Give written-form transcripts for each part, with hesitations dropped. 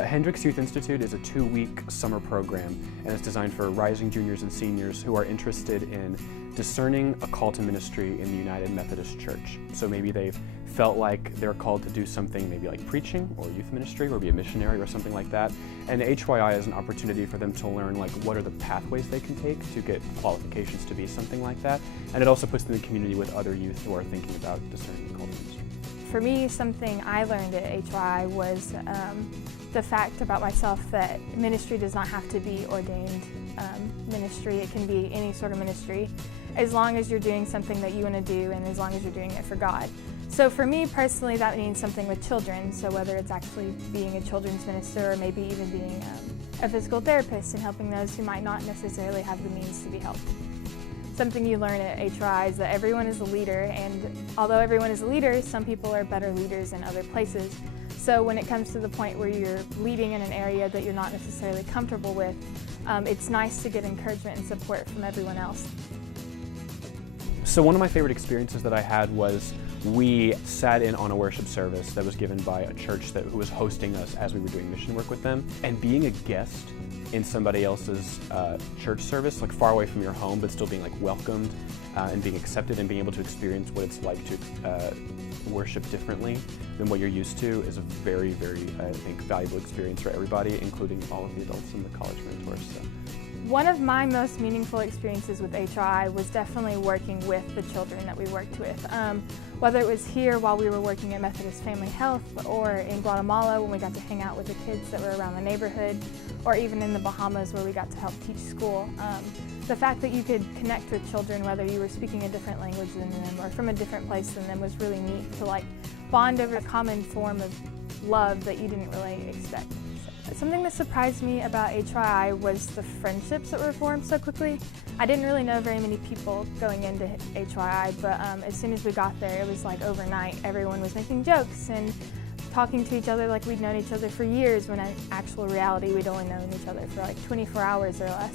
Hendrix Youth Institute is a 2-week summer program, and it's designed for rising juniors and seniors who are interested in discerning a call to ministry in the United Methodist Church. So maybe they've felt like they're called to do something maybe like preaching or youth ministry or be a missionary or something like that. And HYI is an opportunity for them to learn like what are the pathways they can take to get qualifications to be something like that. And it also puts them in community with other youth who are thinking about discerning the call to ministry. For me, something I learned at HYI was the fact about myself that ministry does not have to be ordained ministry. It can be any sort of ministry as long as you're doing something that you want to do and as long as you're doing it for God. So for me personally, that means something with children. So whether it's actually being a children's minister or maybe even being a physical therapist and helping those who might not necessarily have the means to be helped. Something you learn at HYI is that everyone is a leader, and although everyone is a leader, some people are better leaders in other places. So when it comes to the point where you're leading in an area that you're not necessarily comfortable with, it's nice to get encouragement and support from everyone else. So one of my favorite experiences that I had was we sat in on a worship service that was given by a church who was hosting us as we were doing mission work with them. And being a guest in somebody else's church service, like far away from your home, but still being like welcomed and being accepted and being able to experience what it's like to worship differently than what you're used to is a very, very, I think, valuable experience for everybody, including all of the adults and the college mentors. So. One of my most meaningful experiences with HYI was definitely working with the children that we worked with. Whether it was here while we were working at Methodist Family Health or in Guatemala when we got to hang out with the kids that were around the neighborhood, or even in the Bahamas where we got to help teach school. The fact that you could connect with children whether you were speaking a different language than them or from a different place than them was really neat to like bond over a common form of love that you didn't really expect. Something that surprised me about HYI was the friendships that were formed so quickly. I didn't really know very many people going into HYI, but as soon as we got there, it was like overnight. Everyone was making jokes and talking to each other like we'd known each other for years, when in actual reality we'd only known each other for like 24 hours or less.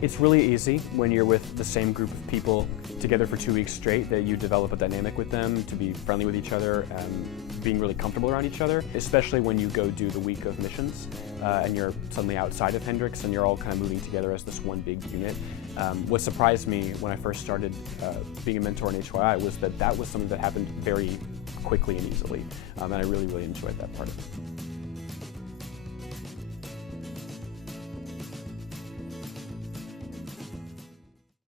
It's really easy when you're with the same group of people together for 2 weeks straight that you develop a dynamic with them, to be friendly with each other, being really comfortable around each other, especially when you go do the week of missions and you're suddenly outside of Hendrix and you're all kind of moving together as this one big unit. What surprised me when I first started being a mentor in HYI was that was something that happened very quickly and easily, and I really, really enjoyed that part of it.